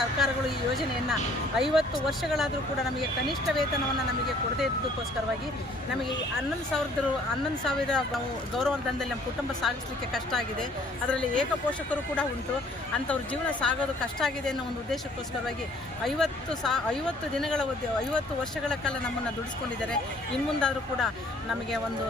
ಸರ್ಕಾರಗಳು ಈ ಯೋಜನೆಯನ್ನು ಐವತ್ತು ವರ್ಷಗಳಾದರೂ ಕೂಡ ನಮಗೆ ಕನಿಷ್ಠ ವೇತನವನ್ನು ನಮಗೆ ಕೊಡದೇ ಇದ್ದಕ್ಕೋಸ್ಕರವಾಗಿ ನಮಗೆ ಹನ್ನೊಂದು ಸಾವಿರದರು ಹನ್ನೊಂದು ಸಾವಿರ ಗೌರವಧನದಲ್ಲಿ ನಮ್ಮ ಕುಟುಂಬ ಸಾಗಿಸಲಿಕ್ಕೆ ಕಷ್ಟ ಆಗಿದೆ. ಅದರಲ್ಲಿ ಏಕಪೋಷಕರು ಕೂಡ ಉಂಟು. ಅಂಥವ್ರ ಜೀವನ ಸಾಗೋದು ಕಷ್ಟ ಆಗಿದೆ ಅನ್ನೋ ಒಂದು ಉದ್ದೇಶಕ್ಕೋಸ್ಕರವಾಗಿ ಐವತ್ತು ಸಾ ಐವತ್ತು ದಿನಗಳ ಐವತ್ತು ವರ್ಷಗಳ ಕಾಲ ನಮ್ಮನ್ನು ದುಡಿಸ್ಕೊಂಡಿದ್ದಾರೆ. ಇನ್ನು ಮುಂದಾದರೂ ಕೂಡ ನಮಗೆ ಒಂದು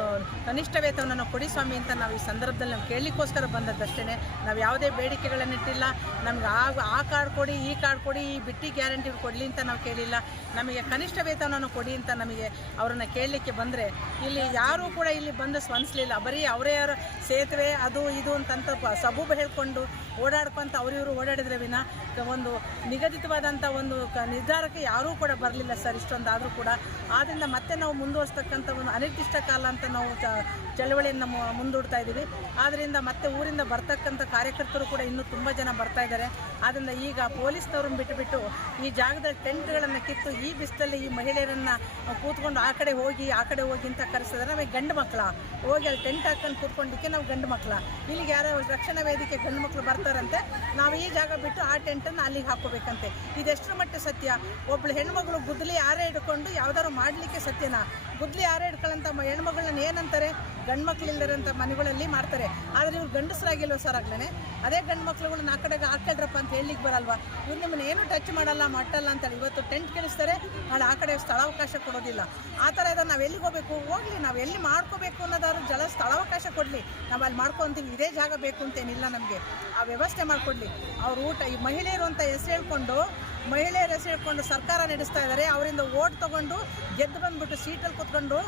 ಕನಿಷ್ಠ ವೇತನವನ್ನು ಕೊಡಿ ಸ್ವಾಮಿ ಅಂತ ನಾವು ಈ ಸಂದರ್ಭದಲ್ಲಿ ನಾವು ಕೇಳಲಿಕ್ಕೋಸ್ಕರ ಬಂದದ್ದಷ್ಟೇ ನಾವು ಯಾವುದೇ ಬೇಡಿಕೆಗಳನ್ನಿಟ್ಟಿಲ್ಲ. ನಮ್ಗೆ ಆ ಕಾರ್ಡ್ ಕೊಡಿ, ಈ ಕಾರ್ಡ್ ಕೊಡಿ, ಈ ಬಿಟ್ಟಿ ಗ್ಯಾರಂಟಿ ಕೊಡಲಿ ಅಂತ ನಾವು ಕೇಳಿಲ್ಲ. ನಮಗೆ ಕನಿಷ್ಠ ವೇತನವನ್ನು ಕೊಡಿ ಅಂತ ನಮಗೆ ಅವರನ್ನು ಕೇಳಲಿಕ್ಕೆ ಬಂದರೆ ಇಲ್ಲಿ ಯಾರೂ ಕೂಡ ಇಲ್ಲಿ ಬಂದು ಸ್ಪಂದಿಸಲಿಲ್ಲ. ಬರೀ ಅವರೇ ಅವರ ಸೇತುವೆ, ಅದು ಇದು ಅಂತಂತ ಸಬೂಬು ಹೇಳ್ಕೊಂಡು ಓಡಾಡ್ಕೊಂತ ಅವರಿವರು ಓಡಾಡಿದ್ರೆ ವಿನ ಒಂದು ನಿಗದಿತವಾದಂಥ ಒಂದು ಕ ನಿರ್ಧಾರಕ್ಕೆ ಯಾರೂ ಕೂಡ ಬರಲಿಲ್ಲ ಸರ್ ಇಷ್ಟೊಂದಾದರೂ ಕೂಡ. ಆದ್ದರಿಂದ ಮತ್ತೆ ನಾವು ಮುಂದುವರಿಸ್ತಕ್ಕಂಥ ಒಂದು ಅನಿರ್ದಿಷ್ಟ ಕಾಲ ಅಂತ ನಾವು ಚಳವಳಿಯನ್ನು ಮುಂದೂಡ್ತಾ ಇದ್ದೀವಿ ಆದ್ದರಿಂದ ಮತ್ತೆ ಊರಿಂದ ಬರ್ತಕ್ಕಂಥ ಕಾರ್ಯಕರ್ತರು ಕೂಡ ಇನ್ನೂ ತುಂಬ ಜನ ಬರ್ತಾ ಇದ್ದಾರೆ. ಆದ್ದರಿಂದ ಈಗ ಪೊಲೀಸ್ನವ್ರನ್ನ ಬಿಟ್ಟುಬಿಟ್ಟು ಈ ಜಾಗದಲ್ಲಿ ಟೆಂಟ್ಗಳನ್ನು ಕಿತ್ತು ಈ ಬಿಸಿಲಲ್ಲಿ ಈ ಮಹಿಳೆಯರನ್ನು ಕೂತ್ಕೊಂಡು ಆ ಕಡೆ ಹೋಗಿ, ಆ ಕಡೆ ಹೋಗಿ ಅಂತ ಕರೆಸಿದ್ರೆ ನಮಗೆ ಗಂಡು ಮಕ್ಕಳ. ಹೋಗಿ ಅಲ್ಲಿ ಟೆಂಟ್ ಹಾಕೊಂಡು ಕೂತ್ಕೊಂಡಿಕ್ಕೆ ನಾವು ಗಂಡು ಮಕ್ಕಳ. ಇಲ್ಲಿಗೆ ಯಾರೋ ರಕ್ಷಣಾ ವೇದಿಕೆ ಗಂಡು ಮಕ್ಕಳು ಬರ್ತಾರಂತೆ, ನಾವು ಈ ಜಾಗ ಬಿಟ್ಟು ಆ ಟೆಂಟನ್ನು ಅಲ್ಲಿಗೆ ಹಾಕೋಬೇಕಂತೆ. ಇದೆಷ್ಟರ ಮಟ್ಟ ಸತ್ಯ? ಒಬ್ಳು ಹೆಣ್ಮಗಳು ಗುದ್ದಲಿ ಆರೆ ಹಿಡ್ಕೊಂಡು ಯಾವ್ದಾದ್ರು ಮಾಡಲಿಕ್ಕೆ ಸತ್ಯನಾ? ಗುದ್ದಲಿ ಆರೆ ಹಿಡ್ಕೊಳ್ಳೋಂಥ ಹೆಣ್ಮಗಳನ್ನ ಏನಂತಾರೆ? ಗಂಡು ಇಲ್ದಿರೋಂಥ ಮನೆಗಳಲ್ಲಿ ಮಾಡ್ತಾರೆ. ಆದರೆ ಇವ್ರು ಗಂಡಸರಾಗಿಲ್ವ ಸರ್ ಆಗ್ಲೇ ಅದೇ ಗಂಡು ಮಕ್ಳುಗಳು ನಾ ಕಡೆಗೆ ಹಾಕೊಳ್ರಪ್ಪ ಅಂತ ಹೇಳಲಿಕ್ಕೆ ಬರಲ್ವಾ? ಇವ್ರು ನಿಮ್ಮನ್ನ ಏನು ಟಚ್ ಮಾಡಲ್ಲ, ಮಟ್ಟಲ್ಲ ಅಂತೇಳಿ ಇವತ್ತು ಟೆಂಟ್ ಕೆಡಿಸ್ತಾರೆ. ನಾಳೆ ಆ ಕಡೆ ಸ್ಥಳಾವಕಾಶ ಕೊಡೋದಿಲ್ಲ. ಆ ಥರ ಇದ್ರೆ ನಾವು ಎಲ್ಲಿಗೆ ಹೋಗ್ಬೇಕು? ಹೋಗ್ಲಿ, ನಾವು ಎಲ್ಲಿ ಮಾಡ್ಕೋಬೇಕು ಅನ್ನೋದಾದ್ರು ಜಲ ಸ್ಥಳಾವಕಾಶ ಕೊಡಲಿ. ನಾವು ಅಲ್ಲಿ ಮಾಡ್ಕೊತೀವಿ, ಇದೇ ಜಾಗ ಬೇಕು ಅಂತೇನಿಲ್ಲ ನಮಗೆ. ಆ ವ್ಯವಸ್ಥೆ ಮಾಡಿಕೊಡ್ಲಿ. ಅವ್ರು ಊಟ, ಈ ಮಹಿಳೆಯರು ಅಂತ ಹೆಸರು ಹೇಳ್ಕೊಂಡು ಮಹಿಳೆಯರ ಹೆಸರು ಸರ್ಕಾರ ನಡೆಸ್ತಾ ಇದ್ದಾರೆ. ಅವರಿಂದ ಓಟ್ ತಗೊಂಡು ಗೆದ್ದು ಬಂದ್ಬಿಟ್ಟು ಸೀಟಲ್ಲಿ ಕೂತ್ಕೊಂಡು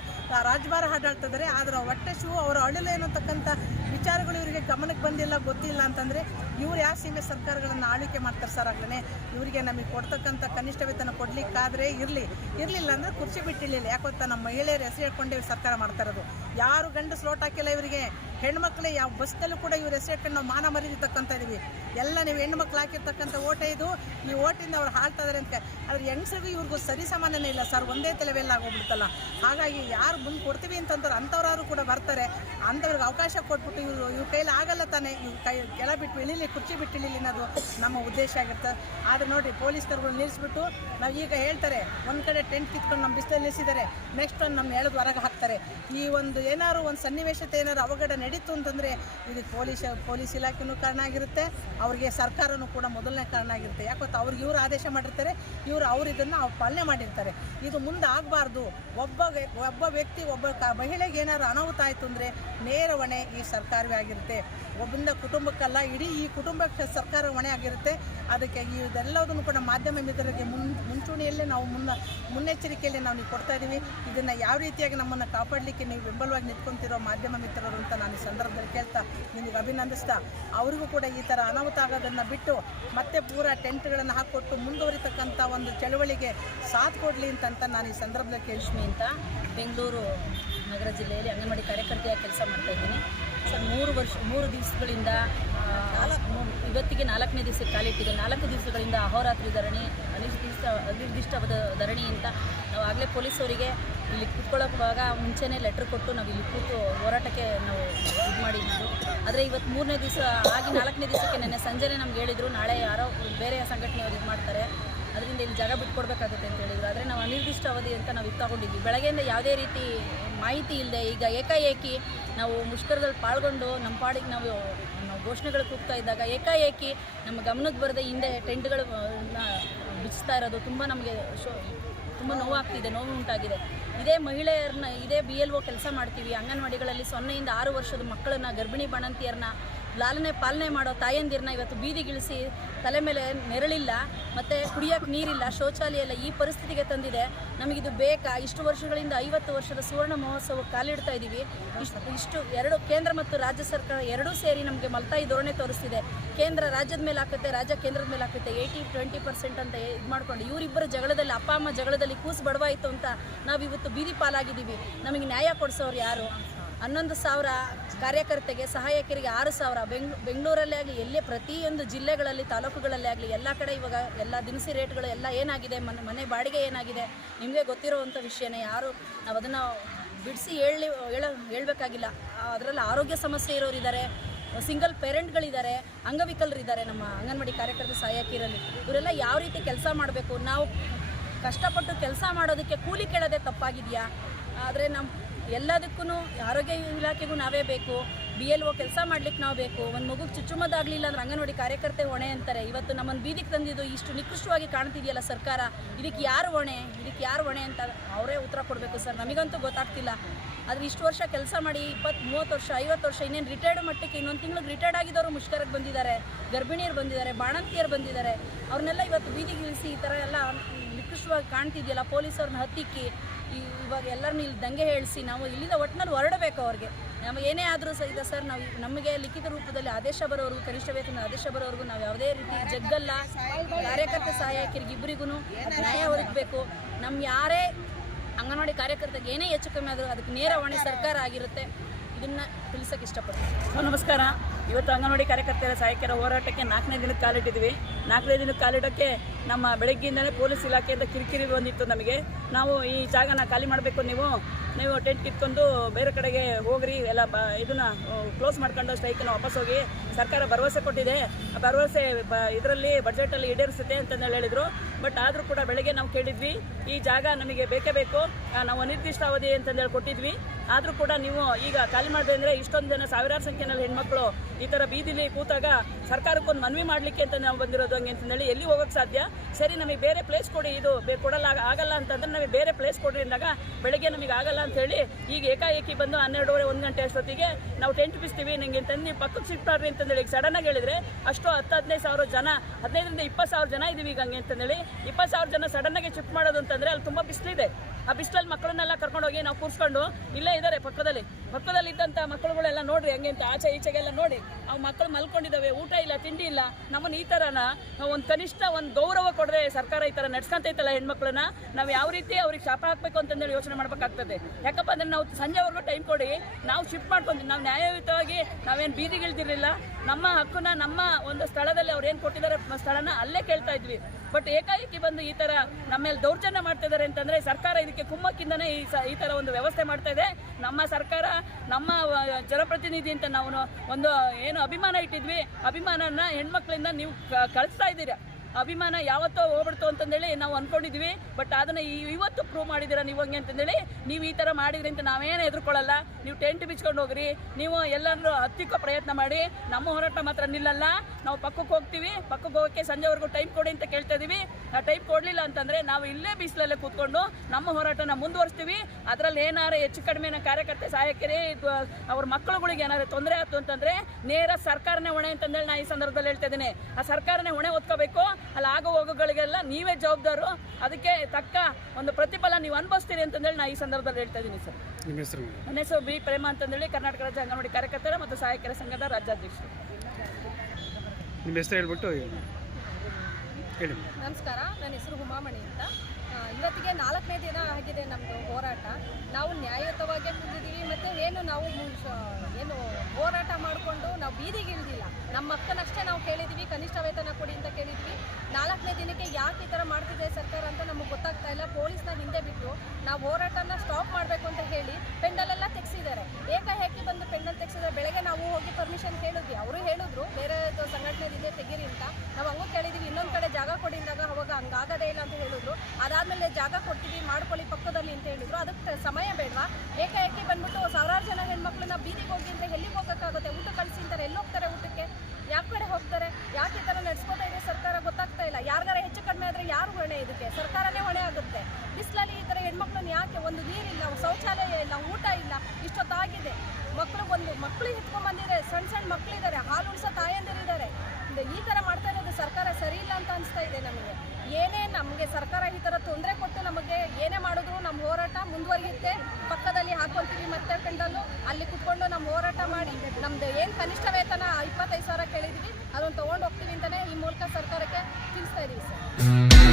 ರಾಜಭಾರ ಹಾಡಾಡ್ತಾ ಇದ್ದಾರೆ ಆದರೆ ಹೊಟ್ಟೆ ಶೂ ಅವರ ಅಳಿಲು ಏನತಕ್ಕಂಥ ವಿಚಾರಗಳು ಇವರಿಗೆ ಗಮನಕ್ಕೆ ಬಂದಿಲ್ಲ, ಗೊತ್ತಿಲ್ಲ ಅಂತಂದರೆ ಇವ್ರು ಯಾವ ಸೀಮೆ ಸರ್ಕಾರಗಳನ್ನು ಆಳ್ವಿಕೆ ಮಾಡ್ತಾರೆ ಸರ್ ಆಗ್ಲೇ ಇವರಿಗೆ ನಮಗೆ ಕೊಡ್ತಕ್ಕಂಥ ಕನಿಷ್ಠ ವೇತನ ಕೊಡಲಿಕ್ಕಾದರೆ ಇರಲಿ. ಇರಲಿಲ್ಲ ಅಂದರೆ ಕುರ್ಚಿ ಬಿಟ್ಟಿರಲಿಲ್ಲ. ಯಾಕೊತ್ತ ನಮ್ಮ ಮಹಿಳೆಯರ ಹೆಸರು ಹೇಳ್ಕೊಂಡೇ ಸರ್ಕಾರ ಮಾಡ್ತಾ ಇರೋದು. ಯಾರು ಗಂಡು ಸ್ಲೋಟ್ ಹಾಕಿಲ್ಲ ಇವರಿಗೆ? ಹೆಣ್ಮಕ್ಳೇ ಯಾವ ಬಸ್ನಲ್ಲೂ ಕೂಡ ಇವ್ರ ಹೆಸರು ಹೇಳ್ಕೊಂಡು ನಾವು ಮಾನ ಮರಿತಕ್ಕಂಥ ಇದೀವಿ. ಎಲ್ಲ ನೀವು ಹೆಣ್ಮಕ್ಳು ಹಾಕಿರ್ತಕ್ಕಂಥ ಓಟ ಇದು. ಈ ಓಟಿಂದ ಅವ್ರು ಹಾಳ್ತಾ ಅಂತ ಆದ್ರೆ ಹೆಂಗಸರಿಗೂ ಇವ್ರಿಗೂ ಸರಿ ಸಮಾನನೇ ಇಲ್ಲ ಸರ್. ಒಂದೇ ತಲೆವೆಲ್ಲ ಆಗೋಗ್ಬಿಡ್ತಲ್ಲ ಹಾಗಾಗಿ ಯಾರು ಮುಂದೆ ಕೊಡ್ತೀವಿ ಅಂತಂದ್ರೆ ಅಂಥವ್ರಾದ್ರು ಕೂಡ ಬರ್ತಾರೆ. ಅಂಥವ್ರಿಗೆ ಅವಕಾಶ ಕೊಟ್ಬಿಟ್ಟು ಇವರು ಇವ್ರ ಕೈಲಿ ಆಗಲ್ಲ ತಾನೇ. ಇವ್ರ ಕೈ ಕೆಳ ಬಿಟ್ಟು ಇಳಿಲಿ, ಕುರ್ಚಿ ಬಿಟ್ಟು ಇಳಿಲಿ ಅನ್ನೋದು ನಮ್ಮ ಉದ್ದೇಶ ಆಗಿರ್ತದೆ ಆದರೆ ನೋಡಿ ಪೊಲೀಸ್ನವ್ರುಗಳು ನಿಲ್ಲಿಸ್ಬಿಟ್ಟು ನಾವು ಈಗ ಹೇಳ್ತಾರೆ, ಒಂದು ಕಡೆ ಟೆಂಟ್ ಕಿತ್ಕೊಂಡು ನಮ್ಮ ಬಿಸಿಲಲ್ಲಿ ನಿಲ್ಲಿಸಿದ್ದಾರೆ. ನೆಕ್ಸ್ಟ್ ಒಂದು ನಮ್ಮ ಎಳೆದು ಹೊರಗೆ ಹಾಕ್ತಾರೆ. ಈ ಒಂದು ಏನಾದ್ರು ಒಂದು ಸನ್ನಿವೇಶತೆ ಏನಾದ್ರು ಅವಘಡ ನಡೀತು ಅಂತಂದರೆ ಇದು ಪೊಲೀಸ್ ಪೊಲೀಸ್ ಇಲಾಖೆನೂ ಕಾರಣ ಆಗಿರುತ್ತೆ. ಅವ್ರಿಗೆ ಸರ್ಕಾರನೂ ಕೂಡ ಮೊದಲನೇ ಕಾರಣ ಆಗಿರುತ್ತೆ. ಯಾಕೊತ್ತ ಅವ್ರಿಗೆ ಇವರು ಆದೇಶ ಮಾಡಿರ್ತಾರೆ, ಇವರು ಅವ್ರು ಇದನ್ನು ಅವ್ರು ಪಾಲನೆ ಮಾಡಿರ್ತಾರೆ. ಇದು ಮುಂದೆ ಆಗಬಾರ್ದು ಒಬ್ಬ ಒಬ್ಬ ವ್ಯಕ್ತಿ, ಒಬ್ಬ ಮಹಿಳೆಗೆ ಏನಾದ್ರು ಅನಾಹುತ ಆಯಿತು ಅಂದರೆ ನೇರ ಹೊಣೆ ಈ ಸರ್ಕಾರವೇ ಆಗಿರುತ್ತೆ. ಒಬ್ಬಂದ ಕುಟುಂಬಕ್ಕಲ್ಲ, ಇಡೀ ಈ ಕುಟುಂಬಕ್ಕೆ ಸರ್ಕಾರ ಹೊಣೆ ಆಗಿರುತ್ತೆ. ಅದಕ್ಕೆ ಇದೆಲ್ಲದನ್ನು ಕೂಡ ಮಾಧ್ಯಮ ಮಿತ್ರರಿಗೆ ಮುನ್, ಮುಂಚೂಣಿಯಲ್ಲೇ ನಾವು ಮುನ್ನ, ಮುನ್ನೆಚ್ಚರಿಕೆಯಲ್ಲಿ ನಾವು ನೀವು ಕೊಡ್ತಾ ಇದ್ದೀವಿ ಇದನ್ನು ಯಾವ ರೀತಿಯಾಗಿ ನಮ್ಮನ್ನು ಕಾಪಾಡಲಿಕ್ಕೆ ನೀವು ಬೆಂಬಲವಾಗಿ ನಿಂತ್ಕೊಂತಿರೋ ಮಾಧ್ಯಮ ಮಿತ್ರರು ಅಂತ ನಾನು ಸಂದರ್ಭದಲ್ಲಿ ಕೇಳ್ತಾ, ನಿಮಗೆ ಅಭಿನಂದಿಸ್ತಾ, ಅವರಿಗೂ ಕೂಡ ಈ ಥರ ಅನಾಹುತ ಆಗೋದನ್ನು ಬಿಟ್ಟು ಮತ್ತೆ ಪೂರಾ ಟೆಂಟ್ಗಳನ್ನು ಹಾಕ್ಕೊಟ್ಟು ಮುಂದುವರಿತಕ್ಕಂಥ ಒಂದು ಚಳವಳಿಗೆ ಸಾಥ್ ಕೊಡಲಿ ಅಂತಂತ ನಾನು ಈ ಸಂದರ್ಭದಲ್ಲಿ ಕೇಳಿಸ್ತೀನಿ ಅಂತ ಬೆಂಗಳೂರು ನಗರ ಜಿಲ್ಲೆಯಲ್ಲಿ ಅಂಗನವಾಡಿ ಕಾರ್ಯಕರ್ತೆಯಾಗಿ ಕೆಲಸ ಮಾಡ್ತಾ ಇದ್ದೀನಿ. ಸರ್, ಮೂರು ವರ್ಷ, ಮೂರು ದಿವಸಗಳಿಂದ ಇವತ್ತಿಗೆ ನಾಲ್ಕನೇ ದಿವಸಕ್ಕೆ ಕಾಲಿಟ್ಟಿದೆ ನಾಲ್ಕು ದಿವಸಗಳಿಂದ ಅಹೋರಾತ್ರಿ ಧರಣಿ, ಅನಿರ್ದಿಷ್ಟ, ಅನಿರ್ದಿಷ್ಟವಾದ ಧರಣಿ ಅಂತ ನಾವು ಆಗಲೇ ಪೊಲೀಸವರಿಗೆ ಇಲ್ಲಿ ಕುತ್ಕೊಳ್ಳೋವಾಗ ಮುಂಚೆನೇ ಲೆಟ್ರ್ ಕೊಟ್ಟು ನಾವು ಇಲ್ಲಿ ಕೂತು ಹೋರಾಟಕ್ಕೆ ನಾವು ಇದು ಮಾಡಿದ್ದು. ಆದರೆ ಇವತ್ತು ಮೂರನೇ ದಿವಸ ಆಗಿ ನಾಲ್ಕನೇ ದಿವಸಕ್ಕೆ ನೆನ್ನೆ ಸಂಜೆನೇ ನಮ್ಗೆ ಹೇಳಿದರು, ನಾಳೆ ಯಾರೋ ಬೇರೆ ಸಂಘಟನೆಯವ್ರು ಇದು ಮಾಡ್ತಾರೆ. ಅದರಿಂದ ಇಲ್ಲಿ ಜಾಗ ಬಿಟ್ಕೊಡ್ಬೇಕಾಗುತ್ತೆ ಅಂತ ಹೇಳಿದ್ರು. ಆದರೆ ನಾವು ಅನಿರ್ದಿಷ್ಟ ಅವಧಿ ಅಂತ ನಾವು ಇದು ತಗೊಂಡಿದ್ವಿ ಬೆಳಗ್ಗೆಯಿಂದ ಯಾವುದೇ ರೀತಿ ಮಾಹಿತಿ ಇಲ್ಲದೆ ಈಗ ಏಕಾಏಕಿ ನಾವು ಮುಷ್ಕರದಲ್ಲಿ ಪಾಲ್ಗೊಂಡು ನಮ್ಮ ಪಾಡಿಗೆ ನಾವು ನಾವು ಘೋಷಣೆಗಳು ಕೂಗ್ತಾ ಇದ್ದಾಗ ಏಕಾಏಕಿ ನಮ್ಮ ಗಮನಕ್ಕೆ ಬರದೆ ಹಿಂದೆ ಟೆಂಟ್ಗಳು ಬಿಚ್ಚಿಸ್ತಾ ಇರೋದು ತುಂಬ ನಮಗೆ ಶೋ ತುಂಬ ನೋವಾಗ್ತಿದೆ ನೋವು ಉಂಟಾಗಿದೆ ಇದೇ ಮಹಿಳೆಯರನ್ನ ಇದೇ ಬಿ ಎಲ್ ಒ ಕೆಲಸ ಮಾಡ್ತೀವಿ. ಅಂಗನವಾಡಿಗಳಲ್ಲಿ ಸೊನ್ನೆಯಿಂದ ಆರು ವರ್ಷದ ಮಕ್ಕಳನ್ನ, ಗರ್ಭಿಣಿ ಬಾಣಂತಿಯರನ್ನ ಲಾಲನೆ ಪಾಲನೆ ಮಾಡೋ ತಾಯಂದಿರನ್ನ ಇವತ್ತು ಬೀದಿಗಿಳಿಸಿ ತಲೆ ಮೇಲೆ ನೆರಳಿಲ್ಲ, ಮತ್ತು ಕುಡಿಯೋಕೆ ನೀರಿಲ್ಲ ಶೌಚಾಲಯ ಇಲ್ಲ ಈ ಪರಿಸ್ಥಿತಿಗೆ ತಂದಿದೆ. ನಮಗಿದು ಬೇಕಾ? ಇಷ್ಟು ವರ್ಷಗಳಿಂದ ಐವತ್ತು ವರ್ಷದ ಸುವರ್ಣ ಮಹೋತ್ಸವ ಕಾಲಿಡ್ತಾ ಇದ್ದೀವಿ ಇಷ್ಟು ಇಷ್ಟು ಎರಡು ಕೇಂದ್ರ ಮತ್ತು ರಾಜ್ಯ ಸರ್ಕಾರ ಎರಡೂ ಸೇರಿ ನಮಗೆ ಮಲ್ತಾಯಿ ಧೋರಣೆ ತೋರಿಸ್ತಿದೆ. ಕೇಂದ್ರ ರಾಜ್ಯದ ಮೇಲೆ ಹಾಕುತ್ತೆ ರಾಜ್ಯ ಕೇಂದ್ರದ ಮೇಲೆ ಹಾಕುತ್ತೆ ಏಯ್ಟಿ, ಟ್ವೆಂಟಿ ಪರ್ಸೆಂಟ್ ಅಂತ ಇದು ಮಾಡ್ಕೊಂಡು ಇವರಿಬ್ಬರ ಜಗಳದಲ್ಲಿ, ಅಪ್ಪ, ಅಮ್ಮ ಜಗಳದಲ್ಲಿ ಕೂಸು ಬಡವಾಯಿತು ಅಂತ ನಾವು ಇವತ್ತು ಬೀದಿ ಪಾಲಾಗಿದ್ದೀವಿ. ನಮಗೆ ನ್ಯಾಯ ಕೊಡಿಸೋರು ಯಾರು? ಹನ್ನೊಂದು ಸಾವಿರ ಕಾರ್ಯಕರ್ತೆಗೆ ಸಹಾಯಕರಿಗೆ ಆರು ಸಾವಿರ. ಬೆಂಗ್ ಬೆಂಗಳೂರಲ್ಲೇ ಆಗಲಿ, ಎಲ್ಲೇ ಪ್ರತಿಯೊಂದು ಜಿಲ್ಲೆಗಳಲ್ಲಿ, ತಾಲೂಕುಗಳಲ್ಲೇ ಆಗಲಿ, ಎಲ್ಲ ಕಡೆ ಇವಾಗ ಎಲ್ಲ ದಿನಸಿ ರೇಟ್ಗಳು ಎಲ್ಲ ಏನಾಗಿದೆ, ಮನೆ ಮನೆ ಬಾಡಿಗೆ ಏನಾಗಿದೆ, ನಿಮಗೆ ಗೊತ್ತಿರೋವಂಥ ವಿಷಯನೇ. ಯಾರು ನಾವು ಅದನ್ನು ಬಿಡಿಸಿ ಹೇಳಿ, ಹೇಳ, ಹೇಳಬೇಕಾಗಿಲ್ಲ. ಅದರಲ್ಲಿ ಆರೋಗ್ಯ ಸಮಸ್ಯೆ ಇರೋರಿದ್ದಾರೆ, ಸಿಂಗಲ್ ಪೇರೆಂಟ್ಗಳಿದ್ದಾರೆ, ಅಂಗವಿಕಲರಿದ್ದಾರೆ ನಮ್ಮ ಅಂಗನವಾಡಿ ಕಾರ್ಯಕರ್ತ ಸಹಾಯಕಿರಲ್ಲಿ ಇವರೆಲ್ಲ ಯಾವ ರೀತಿ ಕೆಲಸ ಮಾಡಬೇಕು? ನಾವು ಕಷ್ಟಪಟ್ಟು ಕೆಲಸ ಮಾಡೋದಕ್ಕೆ ಕೂಲಿ ಕೇಳೋದೇ ತಪ್ಪಾಗಿದೆಯಾ? ಆದರೆ ನಮ್ಮ ಎಲ್ಲದಕ್ಕೂ ಆರೋಗ್ಯ ಇಲಾಖೆಗೂ ನಾವೇ ಬೇಕು. ಬಿ ಎಲ್ ಒ ಕೆಲಸ ಮಾಡ್ಲಿಕ್ಕೆ ನಾವು ಬೇಕು. ಒಂದು ಮಗುಗೆ ಚುಚ್ಚುಮದಾಗಲಿಲ್ಲ ಅಂದ್ರೆ ಅಂಗನವಾಡಿ ಕಾರ್ಯಕರ್ತೆ ಹೊಣೆ ಅಂತಾರೆ. ಇವತ್ತು ನಮ್ಮನ್ನು ಬೀದಿಗೆ ತಂದಿದ್ದು ಇಷ್ಟು ನಿಕೃಷ್ಟವಾಗಿ ಕಾಣ್ತಿದೆಯಲ್ಲ ಸರ್ಕಾರ. ಇದಕ್ಕೆ ಯಾರು ಹೊಣೆ? ಇದಕ್ಕೆ ಯಾರು ಹೊಣೆ ಅಂತ ಅವರೇ ಉತ್ತರ ಕೊಡಬೇಕು ಸರ್. ನಮಗಂತೂ ಗೊತ್ತಾಗ್ತಿಲ್ಲ. ಆದರೆ ಇಷ್ಟು ವರ್ಷ ಕೆಲಸ ಮಾಡಿ ಇಪ್ಪತ್ತು ಮೂವತ್ತು ವರ್ಷ, ಐವತ್ತು ವರ್ಷ ಇನ್ನೇನು ರಿಟೈರ್ಡ್ ಮಟ್ಟಕ್ಕೆ ಇನ್ನೊಂದು ತಿಂಗಳಿಗೆ ರಿಟೈರ್ಡ್ ಆಗಿದ್ದವರು ಮುಷ್ಕರಕ್ಕೆ ಬಂದಿದ್ದಾರೆ. ಗರ್ಭಿಣಿಯರು ಬಂದಿದ್ದಾರೆ, ಬಾಣಂತಿಯರು ಬಂದಿದ್ದಾರೆ. ಅವ್ರನ್ನೆಲ್ಲ ಇವತ್ತು ಬೀದಿಗೆ ಇಳಿಸಿ ಈ ಥರ ಎಲ್ಲ ನಿಕೃಷ್ಟವಾಗಿ ಕಾಣ್ತಿದೆಯಲ್ಲ ಪೊಲೀಸವ್ರನ್ನ ಹತ್ತಿಕ್ಕಿ. ಇವಾಗ ಎಲ್ಲರನ್ನೂ ಇಲ್ಲಿ ದಂಗೆ ಹೇಳಿಸಿ ನಾವು ಇಲ್ಲಿಂದ ಒಟ್ಟಿನಲ್ಲಿ ಹೊರಡಬೇಕು ಅವ್ರಿಗೆ. ನಮಗೆ ಏನೇ ಆದರೂ ಸಹಿತ ಸರ್, ನಾವು ನಮಗೆ ಲಿಖಿತ ರೂಪದಲ್ಲಿ ಆದೇಶ ಬರೋವರೆಗೂ, ಕನಿಷ್ಠ ವೇತನ ಆದೇಶ ಬರೋವರೆಗೂ ನಾವು ಯಾವುದೇ ರೀತಿ ಜಗ್ಗಲ್ಲ. ಕಾರ್ಯಕರ್ತ ಸಹಾಯಕರಿಗೆ ಇಬ್ಬರಿಗೂ ನ್ಯಾಯ ಒದಗಬೇಕು. ನಮ್ಮ ಯಾರೇ ಅಂಗನವಾಡಿ ಕಾರ್ಯಕರ್ತರಿಗೆ ಏನೇ ಹೆಚ್ಚು ಕಮ್ಮಿ ಆದರೂ ಅದಕ್ಕೆ ನೇರ ಹೊಣೆ ಸರ್ಕಾರ ಆಗಿರುತ್ತೆ. ಇದನ್ನು ತಿಳಿಸೋಕೆ ಇಷ್ಟಪಡ್ತೀನಿ. ಸೊ ನಮಸ್ಕಾರ. ಇವತ್ತು ಅಂಗನವಾಡಿ ಕಾರ್ಯಕರ್ತರ ಸಹಾಯಕರ ಹೋರಾಟಕ್ಕೆ ನಾಲ್ಕನೇ ದಿನಕ್ಕೆ ಕಾಲಿಟ್ಟಿದ್ವಿ. ನಾಲ್ಕನೇ ದಿನಕ್ಕೆ ಕಾಲಿಡೋಕ್ಕೆ ನಮ್ಮ ಬೆಳಗ್ಗೆಯಿಂದಲೇ ಪೊಲೀಸ್ ಇಲಾಖೆಯಿಂದ ಕಿರಿಕಿರಿ ಬಂದಿತ್ತು ನಮಗೆ. ನಾವು ಈ ಜಾಗನ ಖಾಲಿ ಮಾಡಬೇಕು ನೀವು. ನೀವು ಟೆಂಟ್ ಕಿತ್ಕೊಂಡು ಬೇರೆ ಕಡೆಗೆ ಹೋಗ್ರಿ, ಎಲ್ಲ ಬ, ಇದನ್ನ ಕ್ಲೋಸ್ ಮಾಡ್ಕೊಂಡು ಸ್ಟ್ರೈಕನ್ನು ವಾಪಸ್ ಹೋಗಿ ಸರ್ಕಾರ ಭರವಸೆ ಕೊಟ್ಟಿದೆ. ಭರವಸೆ ಬ, ಇದರಲ್ಲಿ ಬಜೆಟಲ್ಲಿ ಈಡೇರಿಸುತ್ತೆ ಅಂತಂದೇಳಿ ಹೇಳಿದರು. ಬಟ್ ಆದರೂ ಕೂಡ ಬೆಳಗ್ಗೆ ನಾವು ಕೇಳಿದ್ವಿ, ಈ ಜಾಗ ನಮಗೆ ಬೇಕೇ ಬೇಕು. ನಾವು ಅನಿರ್ದಿಷ್ಟ ಅವಧಿ ಅಂತಂದೇಳಿ ಕೊಟ್ಟಿದ್ವಿ. ಆದರೂ ಕೂಡ ನೀವು ಈಗ ಖಾಲಿ ಮಾಡಿದೆ ಅಂದರೆ ಇಷ್ಟೊಂದು ಜನ, ಸಾವಿರಾರು ಸಂಖ್ಯೆಯಲ್ಲಿ ಹೆಣ್ಮಕ್ಳು ಈ ಥರ ಬೀದಿಲಿ ಕೂತಾಗ ಸರ್ಕಾರಕ್ಕೊಂದು ಮನವಿ ಮಾಡಲಿಕ್ಕೆ ಅಂತ ನಾವು ಬಂದಿರೋದು ಹಂಗೆ ಅಂತಂದೇಳಿ ಎಲ್ಲಿ ಹೋಗೋಕ್ಕೆ ಸಾಧ್ಯ? ಸರಿ, ನಮಗೆ ಬೇರೆ ಪ್ಲೇಸ್ ಕೊಡಿ, ಇದು ಕೊಡಲ್ಲ, ಆಗಲ್ಲ ಅಂತಂದ್ರೆ ನಮಗೆ ಬೇರೆ ಪ್ಲೇಸ್ ಕೊಡ್ರಿ ಅಂದಾಗ ಬೆಳಗ್ಗೆ ನಮಗೆ ಆಗಲ್ಲ ಅಂತ ಹೇಳಿ ಈಗ ಏಕಾಏಕಿ ಬಂದು ಹನ್ನೆರಡುವರೆ ಒಂದು ಗಂಟೆ ಅಷ್ಟೊತ್ತಿಗೆ ನಾವು ಟೆಂಟ್ ಬಿಸ್ತೀವಿ ನನಗೆ ತಂದು ಪಕ್ಕಕ್ಕೆ ಸಿಗ್ತಾರ್ರಿ ಅಂತಂದೇಳಿ ಈಗ ಸಡನ್ನಾಗಿ ಹೇಳಿದ್ರೆ ಅಷ್ಟು ಹತ್ತು, ಹದಿನೈದು ಸಾವಿರ ಜನ, ಹದಿನೈದರಿಂದ ಇಪ್ಪತ್ತು ಸಾವಿರ ಜನ ಇದೀವಿ ಈಗ ಹಂಗೆ ಅಂತಂದೇಳಿ ಇಪ್ಪತ್ತು ಸಾವಿರ ಜನ ಸಡನ್ನಾಗಿ ಶಿಫ್ಟ್ ಮಾಡೋದು ಅಂತಂದರೆ ಅಲ್ಲಿ ತುಂಬ ಬಿಸಿಲಿದೆ ಆ ಬಿಸಿಲಲ್ಲಿ ಮಕ್ಕಳನ್ನೆಲ್ಲ ಕರ್ಕೊಂಡೋಗಿ ನಾವು ಕೂರಿಸ್ಕೊಂಡು ಇಲ್ಲೇ ಇದ್ದಾರೆ ಪಕ್ಕದಲ್ಲಿ. ಪಕ್ಕದಲ್ಲಿ ಇದ್ದಂಥ ಮಕ್ಕಳುಗಳೆಲ್ಲ ನೋಡ್ರಿ ಹಂಗೆ ಅಂತ ಆಚೆ ಈಚೆಗೆಲ್ಲ ನೋಡಿ. ಅವು ಮಕ್ಕಳು ಮಲ್ಕೊಂಡಿದ್ದಾವೆ ಊಟ ಇಲ್ಲ, ತಿಂಡಿ ಇಲ್ಲ. ನಮ್ಮನ್ನು ಈ ಥರನ ಒಂದು ಕನಿಷ್ಠ ಒಂದು ಗೌರವ ಕೊಡದೆ ಸರ್ಕಾರ ಈ ಥರ ನಡ್ಸ್ಕೊಂತೈತಲ್ಲ ಹೆಣ್ಮಕ್ಳನ್ನ. ನಾವು ಯಾವ ರೀತಿ ಅವ್ರಿಗೆ ಶಾಪ ಹಾಕಬೇಕು ಅಂತಂದೇಳಿ ಯೋಚನೆ ಮಾಡ್ಬೇಕಾಗ್ತದೆ. ಯಾಕಪ್ಪ ಅಂದ್ರೆ ನಾವು ಸಂಜೆವರೆಗೂ ಟೈಮ್ ಕೊಡಿ, ನಾವು ಶಿಫ್ಟ್ ಮಾಡ್ಕೊಂತೀವಿ. ನಾವು ನ್ಯಾಯಯುತವಾಗಿ ನಾವೇನು ಬೀದಿಗಿಳ್ದಿರಲಿಲ್ಲ ನಮ್ಮ ಹಕ್ಕನ್ನ ನಮ್ಮ ಒಂದು ಸ್ಥಳದಲ್ಲಿ ಅವ್ರು ಏನು ಕೊಟ್ಟಿದ್ದಾರೆ ಸ್ಥಳನ ಅಲ್ಲೇ ಕೇಳ್ತಾ ಇದ್ವಿ. ಬಟ್ ಏಕಾಏಕಿ ಬಂದು ಈ ಥರ ನಮ್ಮ ಮೇಲೆ ದೌರ್ಜನ್ಯ ಮಾಡ್ತಾ ಇದ್ದಾರೆ ಅಂತಂದರೆ ಸರ್ಕಾರ ಇದಕ್ಕೆ ಕುಮ್ಮಕ್ಕಿಂದನೇ ಈ ಈ ಥರ ಒಂದು ವ್ಯವಸ್ಥೆ ಮಾಡ್ತಾ ಇದೆ. ನಮ್ಮ ಸರ್ಕಾರ, ನಮ್ಮ ಜನಪ್ರತಿನಿಧಿ ಅಂತ ನಾವು ಒಂದು ಏನು ಅಭಿಮಾನ ಇಟ್ಟಿದ್ವಿ. ಅಭಿಮಾನನ ಹೆಣ್ಮಕ್ಳಿಂದ ನೀವು ಕಳಿಸ್ತಾ ಇದ್ದೀರಾ. ಅಭಿಮಾನ ಯಾವತ್ತೋ ಹೋಗ್ಬಿಡ್ತು ಅಂತಂದೇಳಿ ನಾವು ಅನ್ಕೊಂಡಿದ್ವಿ. ಬಟ್ ಅದನ್ನ ಇವತ್ತು ಪ್ರೂವ್ ಮಾಡಿದ್ದೀರಾ ನೀವು ಹಂಗೆ ಅಂತಂದೇಳಿ ನೀವು ಈ ಥರ ಮಾಡಿದ್ರಿ ಅಂತ ನಾವೇನು ಎದುರ್ಕೊಳ್ಳಲ್ಲ. ನೀವು ಟೆಂಟ್ ಬಿಚ್ಕೊಂಡು ಹೋಗ್ರಿ. ನೀವು ಎಲ್ಲರೂ ಹತ್ತಿಕ್ಕೋ ಪ್ರಯತ್ನ ಮಾಡಿ. ನಮ್ಮ ಹೋರಾಟ ಮಾತ್ರ ನಿಲ್ಲಲ್ಲ. ನಾವು ಪಕ್ಕಕ್ಕೆ ಹೋಗ್ತೀವಿ. ಪಕ್ಕಕ್ಕೆ ಹೋಗೋಕ್ಕೆ ಸಂಜೆವರೆಗೂ ಟೈಮ್ ಕೊಡಿ ಅಂತ ಕೇಳ್ತಾ ಇದೀವಿ. ಆ ಟೈಮ್ ಕೊಡಲಿಲ್ಲ ಅಂತಂದರೆ ನಾವು ಇಲ್ಲೇ ಬಿಸಿಲಲ್ಲೇ ಕೂತ್ಕೊಂಡು ನಮ್ಮ ಹೋರಾಟನ ಮುಂದುವರಿಸ್ತೀವಿ. ಅದರಲ್ಲಿ ಏನಾರು ಹೆಚ್ಚು ಕಡಿಮೆ ಕಾರ್ಯಕರ್ತೆ ಸಹಾಯಕರೇ ಅವ್ರ ಮಕ್ಕಳುಗಳಿಗೆ ಏನಾದ್ರು ತೊಂದರೆ ಆಯ್ತು ಅಂತಂದರೆ ನೇರ ಸರ್ಕಾರನೇ ಹೊಣೆ ಅಂತಂದೇಳಿ ನಾನು ಈ ಸಂದರ್ಭದಲ್ಲಿ ಹೇಳ್ತಾ ಇದ್ದೀನಿ. ಆ ಸರ್ಕಾರನೇ ಹೊಣೆ ಹೊತ್ಕೋಬೇಕು. ಅಲ್ಲಿ ಆಗೋ ಹೋಗೋಗಳಿಗೆಲ್ಲ ನೀವೇ ಜವಾಬ್ದಾರು. ಅದಕ್ಕೆ ತಕ್ಕ ಒಂದು ಪ್ರತಿಫಲ ನೀವು ಅನುಭವಿಸ್ತೀರಿ ಅಂತಂದೇಳಿ ನಾನು ಈ ಸಂದರ್ಭದಲ್ಲಿ ಹೇಳ್ತಾ ಇದ್ದೀನಿ ಸರ್. ನಿಮ್ಮ ಹೆಸರು? ನನ್ನ ಹೆಸರು ಬಿ. ಪ್ರೇಮ ಅಂತಂದೇಳಿ ಕರ್ನಾಟಕ ರಾಜ್ಯ ಅಂಗನವಾಡಿ ಕಾರ್ಯಕರ್ತರ ಮತ್ತು ಸಹಾಯಕರ ಸಂಘದ ರಾಜ್ಯಾಧ್ಯಕ್ಷರು. ನಿಮ್ಮ ಹೆಸರು ಹೇಳ್ಬಿಟ್ಟು ಹೇಳಿ. ನಮಸ್ಕಾರ ನನ್ನ ಹೆಸರು ಹುಮಾಮಣಿ ಅಂತ. ಇವತ್ತಿಗೆ ನಾಲ್ಕನೇ ದಿನ ಆಗಿದೆ ನಮ್ಮದು ಹೋರಾಟ. ನಾವು ನ್ಯಾಯಯುತವಾಗಿ ಕೂತಿದ್ದೀವಿ ಮತ್ತು ಏನು ನಾವು ಏನು ಹೋರಾಟ ಮಾಡಿಕೊಂಡು ನಾವು ಬೀದಿಗೆ ಇಳಿದಿಲ್ಲ ನಮ್ಮ ಮಕ್ಕಳಷ್ಟೇ ನಾವು ಕೇಳಿದ್ವಿ, ಕನಿಷ್ಠ ವೇತನ ಕೊಡಿ ಅಂತ ಕೇಳಿದ್ವಿ. ನಾಲ್ಕನೇ ದಿನಕ್ಕೆ ಯಾಕೆ ಈ ಥರ ಮಾಡ್ತಿದೆ ಸರ್ಕಾರ ಅಂತ ನಮಗೆ ಗೊತ್ತಾಗ್ತಾ ಇಲ್ಲ. ಪೊಲೀಸ್ನ ಹಿಂದೆ ಬಿಟ್ಟು ನಾವು ಹೋರಾಟನ ಸ್ಟಾಪ್ ಮಾಡಬೇಕು ಅಂತ ಹೇಳಿ ಪೆಂಡಲೆಲ್ಲ ತೆಗ್ಸಿದ್ದಾರೆ ಏಕಾಏಕಿ ಬಂದು ಪೆಂಡಲ್ ತೆಗ್ಸಿದ್ರೆ ಬೆಳಗ್ಗೆ ನಾವು ಹೋಗಿ ಪರ್ಮಿಷನ್ ಕೇಳಿದ್ವಿ ಅವರು ಹೇಳಿದ್ರು ಬೇರೆ ಸಂಘಟನೆ ಇದೆ ತೆಗೀರಿ ಅಂತ ನಾವು ಹಂಗೂ ಕೇಳಿದ್ವಿ ಇನ್ನೊಂದು ಕಡೆ ಜಾಗ ಕೊಡಿ ಅಂದಾಗ ಅವಾಗ ಹಂಗಾಗದೇ ಇಲ್ಲ ಅಂತ ಹೇಳಿದ್ರು ಅದಾದಮೇಲೆ ಜಾಗ ಕೊಡ್ತೀವಿ ಮಾಡ್ಕೊಳ್ಳಿ ಪಕ್ಕದಲ್ಲಿ ಅಂತ ಹೇಳಿದ್ರು ಅದಕ್ಕೆ ಸಮಯ ಬೇಡವಾ ಏಕಾಏಕಿ ಬಂದ್ಬಿಟ್ಟು ಸಾವಿರಾರು ಜನ ಹೆಣ್ಮಕ್ಳನ್ನ ಬೀದಿಗೆ ಹೋಗಿ ಅಂತ ಎಲ್ಲಿಗೆ ಹೋಗೋಕ್ಕಾಗುತ್ತೆ ಊಟ ಕಳಿಸಿ ಅಂತಾರೆ ಎಲ್ಲಿ ಹೋಗ್ತಾರೆ ಊಟಕ್ಕೆ ಯಾವ ಕಡೆ ಹೋಗ್ತಾರೆ ಯಾಕೆ ಈ ಥರ ನಡ್ಸ್ಕೊತಾ ಇದೆ ಸರ್ಕಾರ ಗೊತ್ತಾಗ್ತಾ ಇಲ್ಲ ಯಾರಿಗಾರ ಹೆಚ್ಚು ಕಡಿಮೆ ಆದರೆ ಯಾರು ಹೊಣೆ ಇದಕ್ಕೆ ಸರ್ಕಾರನೇ ಹೊಣೆ ಆಗುತ್ತೆ ಬಿಸಿಲಲ್ಲಿ ಈ ಥರ ಹೆಣ್ಮಕ್ಳನ್ನ ಯಾಕೆ ಒಂದು ನೀರಿಲ್ಲ ಶೌಚಾಲಯ ಇಲ್ಲ ಊಟ ಇಲ್ಲ ಇಷ್ಟೊತ್ತಾಗಿದೆ ಮಕ್ಕಳು ಒಂದು ಮಕ್ಕಳು ಎತ್ಕೊಂಡ್ ಬಂದಿದ್ದಾರೆ ಸಣ್ಣ ಸಣ್ಣ ಮಕ್ಕಳಿದ್ದಾರೆ ಹಾಲು ಉಳಿಸೋ ತಾಯಂದಿರಿದ್ದಾರೆ ಇದು ಈ ಥರ ಮಾಡ್ತಾ ಇರೋದು ಸರ್ಕಾರ ಸರಿ ಇಲ್ಲ ಅಂತ ಅನಿಸ್ತಾ ಇದೆ ನಮಗೆ ಏನೇ ನಮಗೆ ಸರ್ಕಾರ ಈ ಥರ ತೊಂದರೆ ಕೊಟ್ಟು ನಮಗೆ ಏನೇ ಮಾಡಿದ್ರು ನಮ್ಮ ಹೋರಾಟ ಮುಂದುವರಿಯುತ್ತೆ. ಪಕ್ಕದಲ್ಲಿ ಹಾಕೊಳ್ತೀವಿ ಮತ್ತೆ ಕಂಡಲ್ಲೂ ಅಲ್ಲಿ ಕುತ್ಕೊಂಡು ನಮ್ಮ ಹೋರಾಟ ಮಾಡಿ, ನಮ್ದು ಏನು ಕನಿಷ್ಠ ವೇತನ ಇಪ್ಪತ್ತೈದು ಸಾವಿರ ಕೇಳಿದ್ವಿ, ಅದನ್ನು ತೊಗೊಂಡು ಹೋಗ್ತೀವಿ ಅಂತಲೇ ಈ ಮೂಲಕ ಸರ್ಕಾರಕ್ಕೆ ತಿಳಿಸ್ತಾ ಇದ್ದೀವಿ ಸರ್.